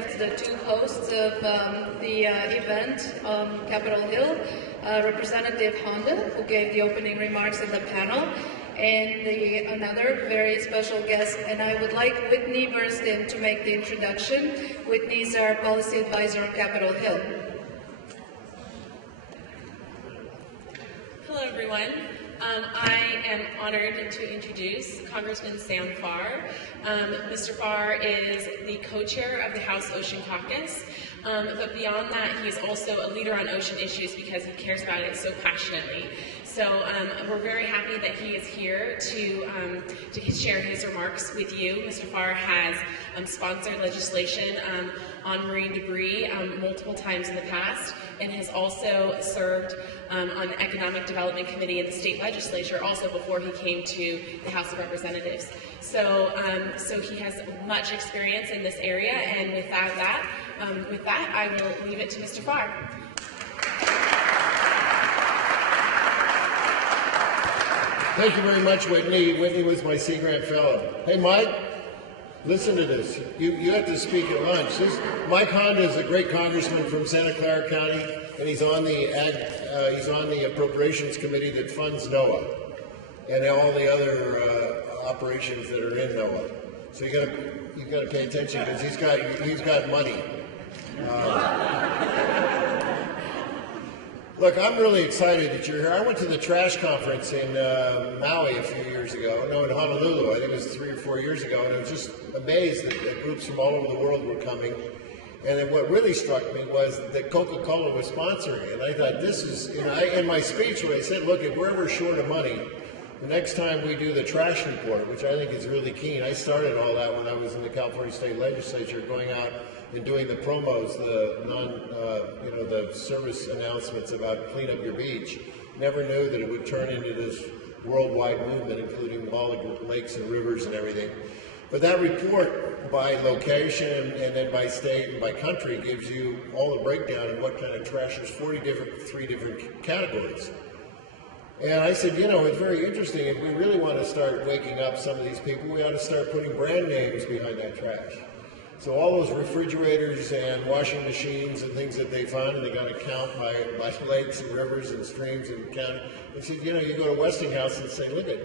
have the two hosts of the event, Capitol Hill, Representative Honda, who gave the opening remarks in the panel, and another very special guest, and I would like Whitney Bernstein to make the introduction. Whitney's our policy advisor on Capitol Hill. Hello, everyone. I am honored to introduce Congressman Sam Farr. Mr. Farr is the co-chair of the House Ocean Caucus, but beyond that, he is also a leader on ocean issues because he cares about it so passionately. So we're very happy that he is here to share his remarks with you. Mr. Farr has sponsored legislation on marine debris multiple times in the past, and has also served on the Economic Development Committee in the state legislature also before he came to the House of Representatives. So he has much experience in this area, and with that, I will leave it to Mr. Farr. Thank you very much, Whitney. Whitney was my Sea Grant Fellow. Hey, Mike, listen to this. You have to speak at lunch. Mike Honda is a great congressman from Santa Clara County, and he's on the Appropriations Committee that funds NOAA and all the other operations that are in NOAA. So you got to pay attention because he's got money. Look, I'm really excited that you're here. I went to the trash conference in Maui a few years ago. No, in Honolulu. I think it was 3 or 4 years ago, and I was just amazed that groups from all over the world were coming. And then what really struck me was that Coca-Cola was sponsoring it. And I thought, this is, in my speech when I said, look, if we're ever short of money, the next time we do the trash report, which I think is really keen. I started all that when I was in the California State Legislature, going out and doing the promos, the service announcements about clean up your beach. Never knew that it would turn into this worldwide movement, including all the lakes and rivers and everything. But that report by location and then by state and by country gives you all the breakdown of what kind of trash. There's 3 different categories. And I said, it's very interesting. If we really want to start waking up some of these people, we ought to start putting brand names behind that trash. So all those refrigerators and washing machines and things that they find, and they got to count by lakes and rivers and streams and count. I said, you go to Westinghouse and say, look at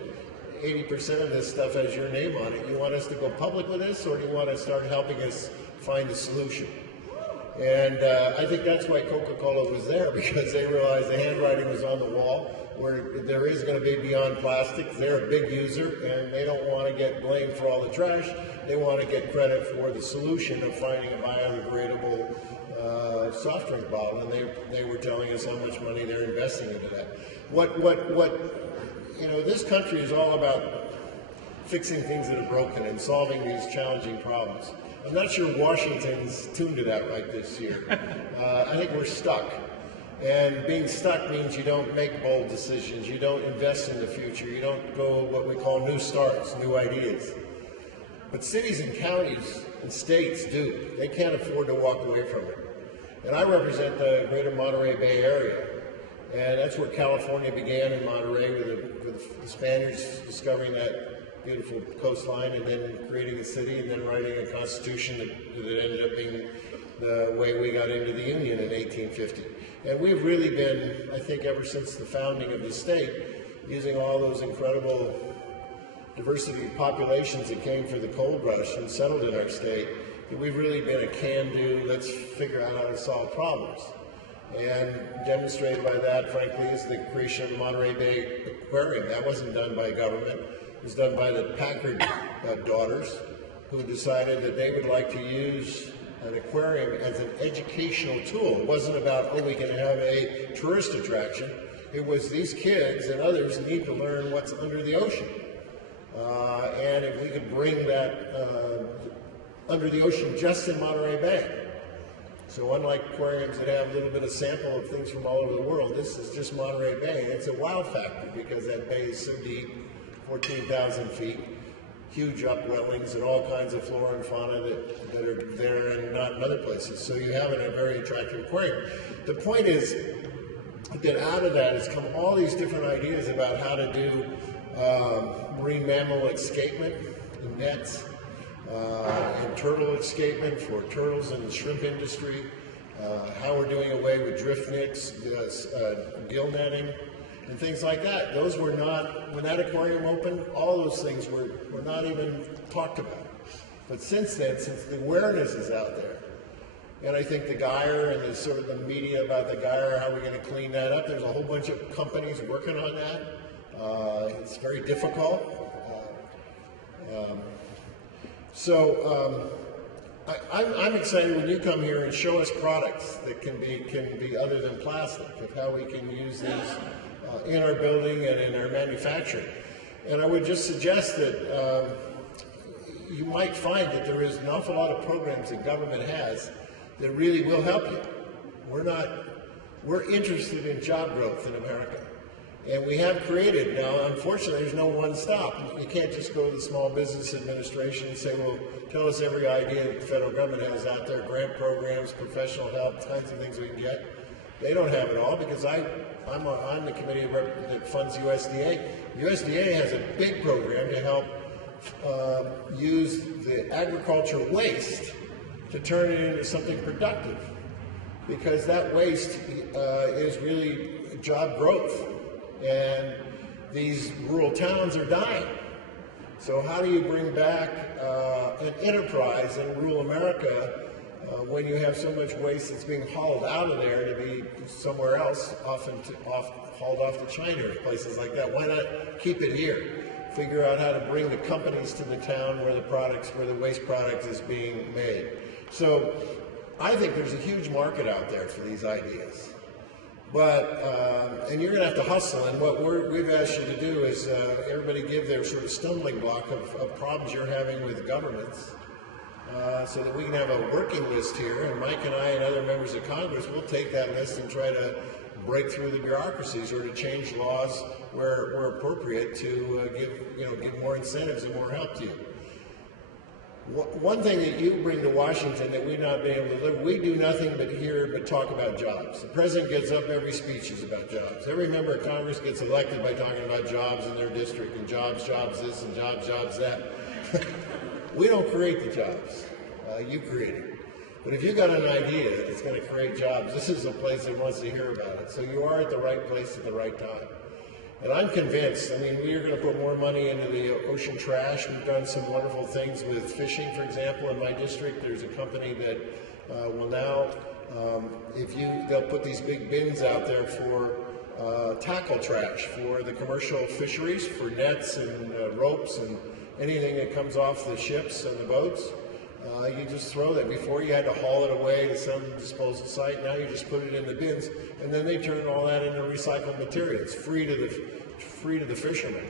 80% of this stuff has your name on it. You want us to go public with this, or do you want to start helping us find a solution? And I think that's why Coca-Cola was there, because they realized the handwriting was on the wall, where there is going to be beyond plastics. They're a big user, and they don't want to get blamed for all the trash. They want to get credit for the solution of finding a biodegradable soft drink bottle, and they were telling us how much money they're investing into that. This country is all about fixing things that are broken and solving these challenging problems. I'm not sure Washington's tuned to that right this year. I think we're stuck. And being stuck means you don't make bold decisions, you don't invest in the future, you don't go what we call new starts, new ideas. But cities and counties and states do. They can't afford to walk away from it. And I represent the greater Monterey Bay area. And that's where California began, in Monterey, with the Spaniards discovering that beautiful coastline and then creating a city and then writing a constitution that ended up being the way we got into the Union in 1850. And we've really been, I think, ever since the founding of the state, using all those incredible diversity of populations that came through the gold rush and settled in our state, that we've really been a can-do, let's figure out how to solve problems. And demonstrated by that, frankly, is the creation of the Monterey Bay Aquarium. That wasn't done by government. It was done by the Packard daughters, who decided that they would like to use an aquarium as an educational tool. It wasn't about, oh, we can have a tourist attraction. It was these kids and others need to learn what's under the ocean. And if we could bring that under the ocean just in Monterey Bay. So unlike aquariums that have a little bit of sample of things from all over the world, this is just Monterey Bay. It's a wow factor because that bay is so deep, 14,000 feet, huge upwellings and all kinds of flora and fauna that are there and not in other places. So you have a very attractive aquarium. The point is that out of that has come all these different ideas about how to do marine mammal escapement in nets, in turtle escapement for turtles in the shrimp industry, how we're doing away with drift nets, gill netting, and things like that. Those were not, when that aquarium opened, all those things were not even talked about. But since then, since the awareness is out there, and I think the gyre and the sort of the media about the gyre, how we're going to clean that up, there's a whole bunch of companies working on that. It's very difficult. I'm excited when you come here and show us products that can be other than plastic, of how we can use these in our building and in our manufacturing. And I would just suggest that you might find that there is an awful lot of programs that government has that really will help you. We're interested in job growth in America. And we have created, now unfortunately there's no one stop. You can't just go to the Small Business Administration and say, well, tell us every idea that the federal government has out there, grant programs, professional help, kinds of things we can get. They don't have it all because I'm on the committee that funds USDA. USDA has a big program to help use the agriculture waste to turn it into something productive, because that waste is really job growth, and these rural towns are dying. So how do you bring back an enterprise in rural America when you have so much waste that's being hauled out of there to be somewhere else, often hauled off to China or places like that? Why not keep it here? Figure out how to bring the companies to the town where the waste product is being made. So I think there's a huge market out there for these ideas. But, and you're going to have to hustle, and what we've asked you to do is everybody give their sort of stumbling block of problems you're having with governments, so that we can have a working list here, and Mike and I and other members of Congress will take that list and try to break through the bureaucracies or to change laws where appropriate to give more incentives and more help to you. One thing that you bring to Washington that we've not been able to deliver, we do nothing but talk about jobs. The president gets up, every speech is about jobs. Every member of Congress gets elected by talking about jobs in their district, and jobs this, and jobs that. We don't create the jobs. You create it. But if you got an idea that's going to create jobs, this is a place that wants to hear about it. So you are at the right place at the right time. And I'm convinced, I mean, we are going to put more money into the ocean trash. We've done some wonderful things with fishing, for example. In my district, there's a company that will now, they'll put these big bins out there for tackle trash for the commercial fisheries, for nets and ropes and anything that comes off the ships and the boats. You just throw that. Before you had to haul it away to some disposal site. Now you just put it in the bins, and then they turn all that into recycled material. It's free to the fishermen.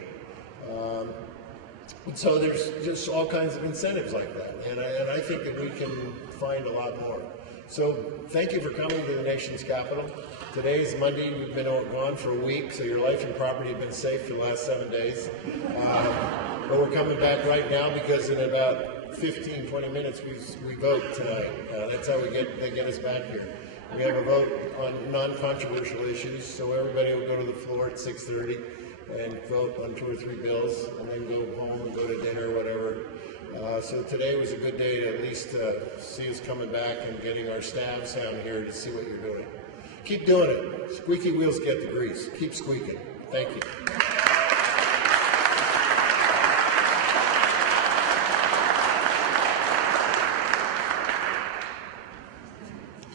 And so there's just all kinds of incentives like that, and I think that we can find a lot more. So thank you for coming to the nation's capital. Today is Monday. We've been gone for a week, so your life and property have been safe for the last 7 days. But we're coming back right now because in about 15, 20 minutes we vote tonight. That's how they get us back here. We have a vote on non-controversial issues, so everybody will go to the floor at 6:30 and vote on 2 or 3 bills, and then go home and go to dinner or whatever. So today was a good day to at least see us coming back and getting our staffs down here to see what you're doing. Keep doing it. Squeaky wheels get the grease. Keep squeaking. Thank you.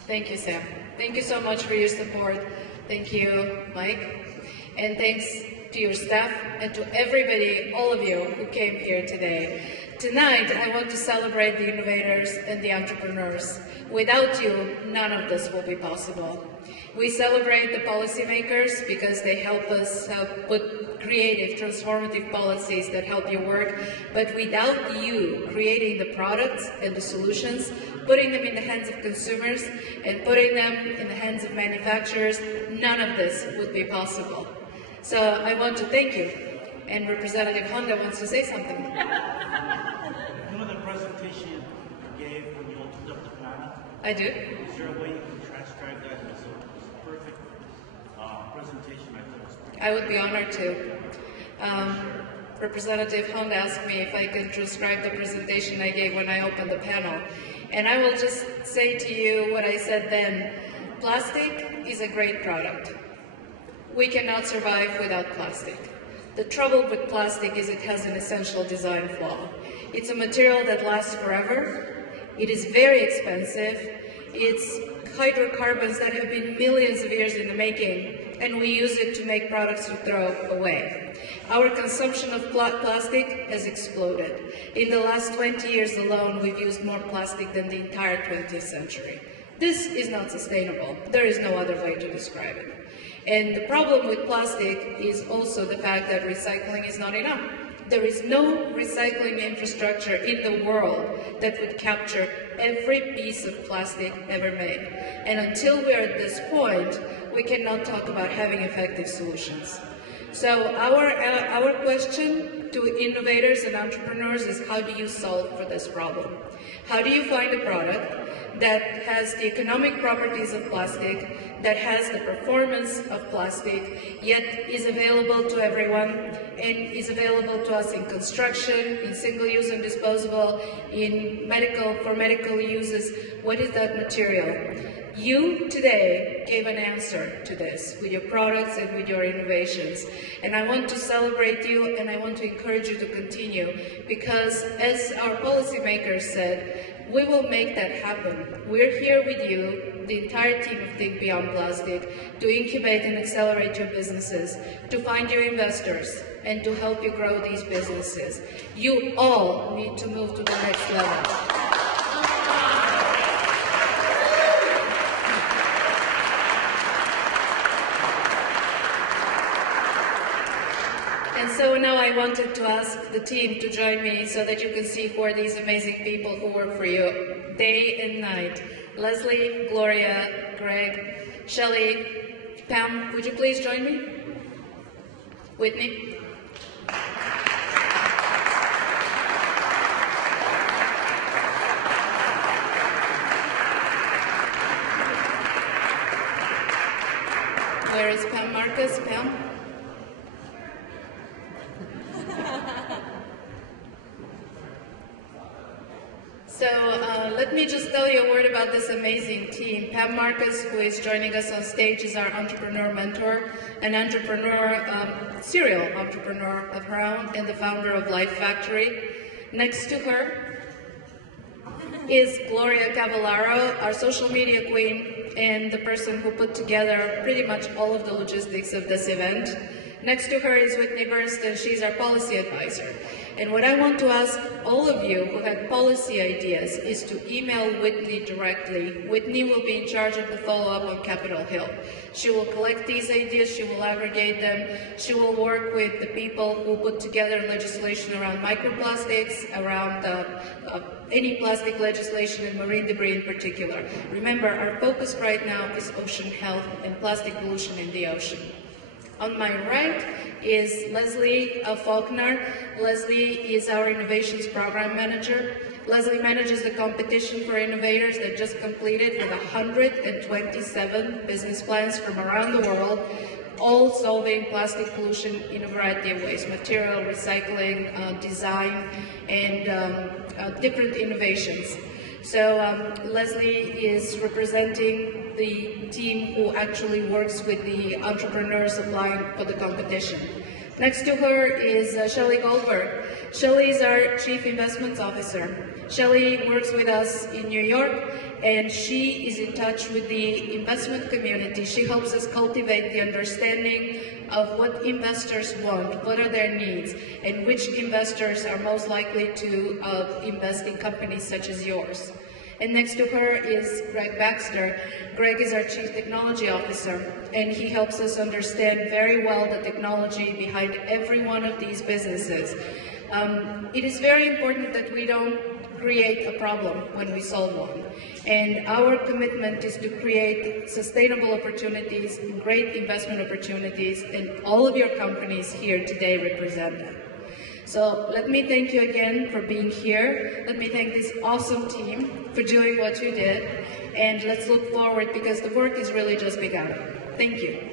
Thank you, Sam. Thank you so much for your support. Thank you, Mike. And thanks to your staff and to everybody, all of you who came here today. Tonight, I want to celebrate the innovators and the entrepreneurs. Without you, none of this will be possible. We celebrate the policymakers because they help us put creative, transformative policies that help you work. But without you creating the products and the solutions, putting them in the hands of consumers and putting them in the hands of manufacturers, none of this would be possible. So I want to thank you. And Representative Honda wants to say something. You know the presentation you gave when you opened up the panel? I do. Is there a way you can transcribe that? It was a perfect presentation. I thought it was pretty. I would be honored to. Representative Hunt asked me if I could transcribe the presentation I gave when I opened the panel. And I will just say to you what I said then. Plastic is a great product. We cannot survive without plastic. The trouble with plastic is it has an essential design flaw. It's a material that lasts forever. It is very expensive. It's hydrocarbons that have been millions of years in the making, and we use it to make products to throw away. Our consumption of plastic has exploded. In the last 20 years alone, we've used more plastic than the entire 20th century. This is not sustainable. There is no other way to describe it. And the problem with plastic is also the fact that recycling is not enough. There is no recycling infrastructure in the world that would capture every piece of plastic ever made. And until we're at this point, we cannot talk about having effective solutions. So our question to innovators and entrepreneurs is, how do you solve for this problem? How do you find a product that has the economic properties of plastic, that has the performance of plastic, yet is available to everyone, and is available to us in construction, in single-use and disposable, for medical uses? What is that material? You today gave an answer to this with your products and with your innovations. And I want to celebrate you, and I want to encourage you to continue, because as our policymakers said, we will make that happen. We're here with you, the entire team of Think Beyond Plastic, to incubate and accelerate your businesses, to find your investors, and to help you grow these businesses. You all need to move to the next level. And so now I wanted to ask the team to join me so that you can see who are these amazing people who work for you day and night. Leslie, Gloria, Greg, Shelley, Pam, would you please join me? Whitney? Where is Pam Marcus? Pam? So let me just tell you a word about this amazing team. Pam Marcus, who is joining us on stage, is our entrepreneur mentor, an entrepreneur, serial entrepreneur of her own, and the founder of Life Factory. Next to her is Gloria Cavallaro, our social media queen, and the person who put together pretty much all of the logistics of this event. Next to her is Whitney Bernstein. She's our policy advisor. And what I want to ask all of you who have policy ideas is to email Whitney directly. Whitney will be in charge of the follow-up on Capitol Hill. She will collect these ideas, she will aggregate them, she will work with the people who put together legislation around microplastics, around any plastic legislation and marine debris in particular. Remember, our focus right now is ocean health and plastic pollution in the ocean. On my right is Leslie Faulkner. Leslie is our Innovations Program Manager. Leslie manages the competition for innovators that just completed with 127 business plans from around the world, all solving plastic pollution in a variety of ways: material, recycling, design, and different innovations. So Leslie is representing the team who actually works with the entrepreneurs applying for the competition. Next to her is Shelley Goldberg. Shelley is our Chief Investments Officer. Shelley works with us in New York, and she is in touch with the investment community. She helps us cultivate the understanding of what investors want, what are their needs, and which investors are most likely to invest in companies such as yours. And next to her is Greg Baxter. Greg is our Chief Technology Officer, and he helps us understand very well the technology behind every one of these businesses. It is very important that we don't create a problem when we solve one. And our commitment is to create sustainable opportunities, great investment opportunities, and all of your companies here today represent that. So let me thank you again for being here. Let me thank this awesome team for doing what you did. And let's look forward, because the work is really just begun. Thank you.